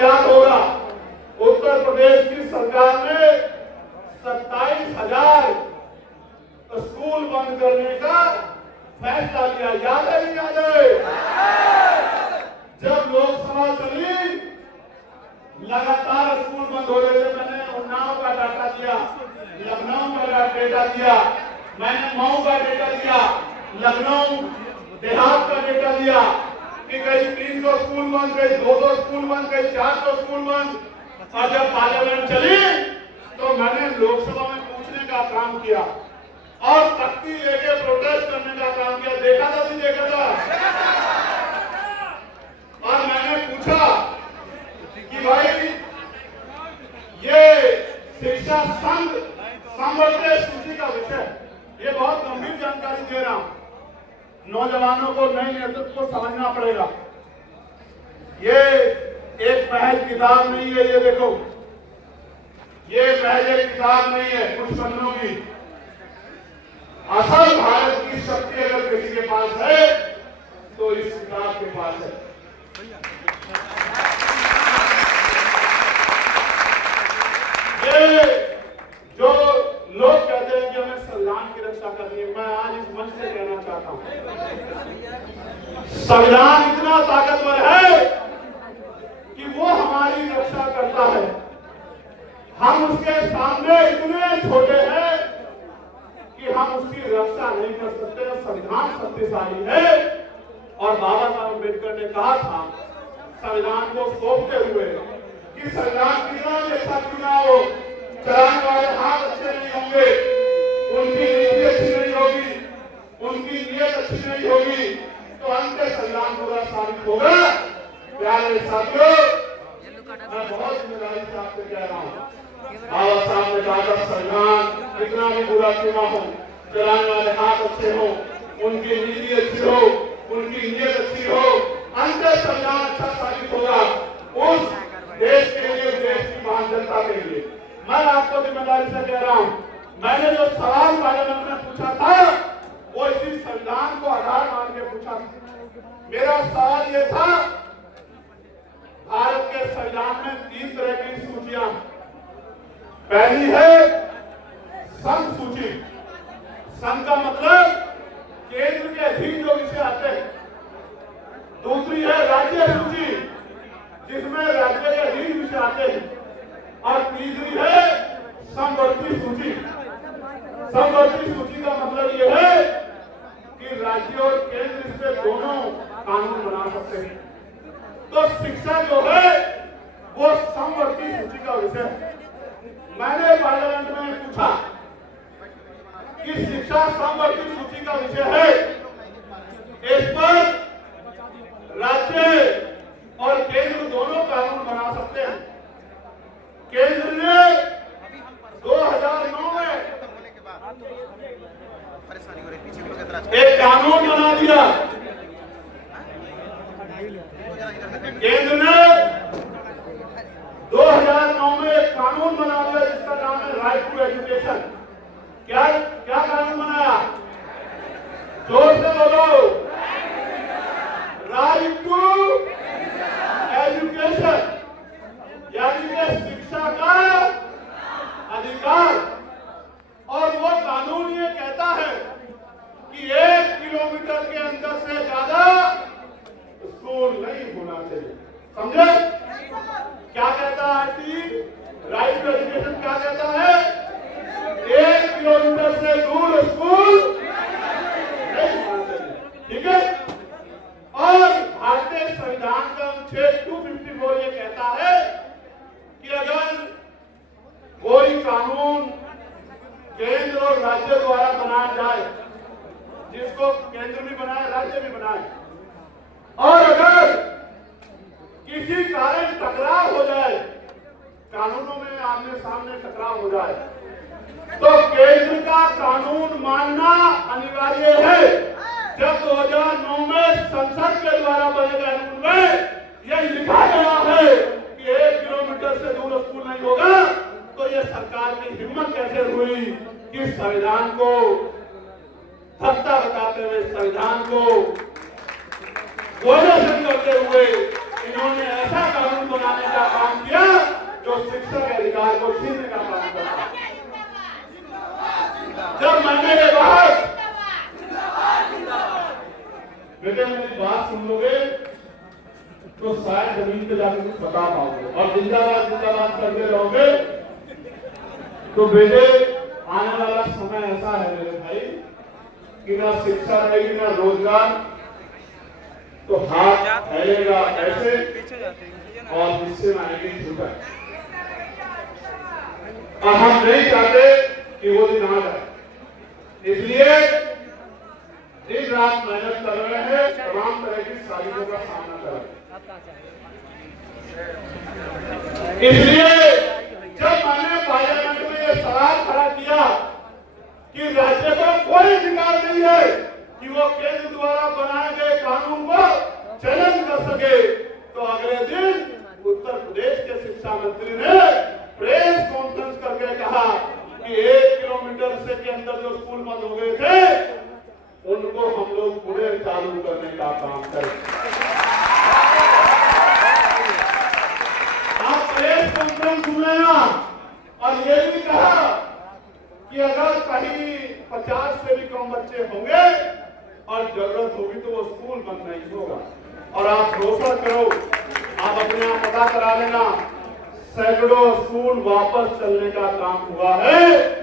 याद होगा, उत्तर प्रदेश की सरकार ने 27,000 स्कूल बंद करने का फैसला लिया। याद है नहीं याद है? जब लोकसभा चली लगातार स्कूल बंद हो रहे थे। मैंने उन्नाव का डाटा दिया, लखनऊ का डेटा दिया, मैंने मऊ का डेटा दिया, लखनऊ देहात का डेटा दिया कि कहीं 300 स्कूल बंद, कहीं 200 स्कूल बंद, कहीं 400 स्कूल बंद। और जब पार्लियामेंट चली तो मैंने लोकसभा में पूछने का काम किया और तख्ती लेके प्रोटेस्ट करने का काम किया। देखा था नहीं देखा था? और मैंने पूछा कि भाई ये शिक्षा संघ समवर्तीय सूची का विषय, ये बहुत गंभीर जानकारी दे रहा हूं, नौजवानों को, नए नेतृत्व को समझना पड़ेगा। ये एक महज किताब नहीं है, ये देखो, ये महज एक किताब नहीं है कुछ पन्नों की। असल भारत की शक्ति अगर किसी के पास है तो इस किताब के पास है। ये जो लोग कहते हैं कि हमें संविधान की रक्षा करनी है, मैं आज इस मंच से कहना चाहता हूं, संविधान इतना ताकतवर है कि वो हमारी रक्षा करता है। हम उसके सामने इतने छोटे हैं कि हम उसकी रक्षा नहीं कर सकते। संविधान शक्तिशाली है और बाबा साहब अम्बेडकर ने कहा था संविधान को सौंपते हुए कि संविधान कितना भी अच्छा क्यों ना हो, चलाने वाले हाथ अच्छे नहीं होंगे, उनकी नीति अच्छी नहीं होगी, उनकी नीयत अच्छी नहीं होगी, तो अंत संविधान पूरा साबित होगा। प्यारे साथियों, मैं बहुत जिम्मेदारी से आपसे कह रहा हूँ, बाबा साहब ने कहा था संविधान कितना भी बुरा क्यों ना हो, चलाने वाले हाथ अच्छे हो, उनकी नीति अच्छी हो, उनकी नीयत अच्छी हो, अंत संविधान अच्छा साबित होगा उस देश के लिए, देश की महान जनता के लिए। मैं आपको जिम्मेदारी से कह रहा हूं, मैंने जो सवाल पार्लियामेंट में पूछा था वो इसी संविधान को आधार मान के पूछा था। मेरा सवाल ये था, भारत के संविधान में 3 तरह की सूचियां, पहली है संघ सूची। संघ का मतलब केंद्र के अधीन जो विषय आते हैं। दूसरी है राज्य सूची, जिसमें राज्य के अधीन विषय आते हैं। और तीसरी है समवर्ती सूची। समवर्ती सूची का मतलब यह है कि राज्य और केंद्र इससे दोनों कानून बना सकते हैं। तो शिक्षा जो है वो समवर्ती सूची का विषय है। मैंने पार्लियामेंट में पूछा कि शिक्षा समवर्ती सूची का विषय है, इस पर राज्य और केंद्र दोनों कानून बना सकते हैं। केंद्र ने 2009 में एक कानून बना दिया। केंद्र ने 2009 में एक कानून बना दिया जिसका नाम है राइट टू एजुकेशन। क्या क्या कानून बनाया? जोर से बोलो, राइट टू एजुकेशन, यानी कि शिक्षा का अधिकार। और वो कानून ये कहता है कि 1 किलोमीटर के अंदर से ज्यादा स्कूल नहीं होना चाहिए। समझे क्या कहता है? राइट टू एजुकेशन क्या कहता है? 1 किलोमीटर से दूर स्कूल नहीं होना चाहिए। ठीक है। और भारतीय संविधान का अनुच्छेद 254 ये कहता है कि अगर कोई कानून केंद्र और राज्य द्वारा बनाया जाए, जिसको केंद्र भी बनाए राज्य भी बनाए, और अगर किसी कारण टकराव हो जाए, कानूनों में आमने सामने टकराव हो जाए, तो केंद्र का कानून मानना अनिवार्य है। जब 2009 में संसद के द्वारा बने कानून में यह लिखा गया है कि 1 किलोमीटर से दूर स्कूल नहीं होगा, तो यह सरकार की हिम्मत कैसे हुई कि संविधान को सत्ता बताते हुए, संविधान को वायलेशन करते हुए इन्होंने ऐसा कानून बनाने का तो शायद जमीन पे जाकर कुछ बता पाओगे। और जिंदाबाद करते रहोगे तो बेटे आने वाला समय ऐसा है मेरे भाई कि ना शिक्षा रहेगी ना रोजगार, तो हाथ फैलेगा ऐसे और हिस्से में आएंगे छूटा। और हम नहीं चाहते कि वो दिन आ जाए, इसलिए दिन रात मेहनत कर रहे हैं, तमाम तरह की साजिशों का सामना कर रहे हैं। इसलिए जब मैंने पार्लियामेंट में ये सवाल खड़ा किया कि राज्य को कोई अधिकार नहीं है कि वो केंद्र द्वारा बनाए गए कानून को चैलेंज कर सके, तो अगले दिन उत्तर प्रदेश के शिक्षा मंत्री ने प्रेस कॉन्फ्रेंस करके कहा कि 1 किलोमीटर से के अंदर जो स्कूल बंद हो गए थे उनको हम लोग पुनः चालू करने का काम करें। आप प्रेस कॉन्फ्रेंस सुने ना, और ये भी कहा कि अगर कहीं 50 से भी कम बच्चे होंगे और जरूरत होगी तो वो स्कूल बंद नहीं होगा। और आप भरोसा करो, आप अपने यहाँ पता करा लेना, सैकड़ों स्कूल वापस चलने का काम हुआ है।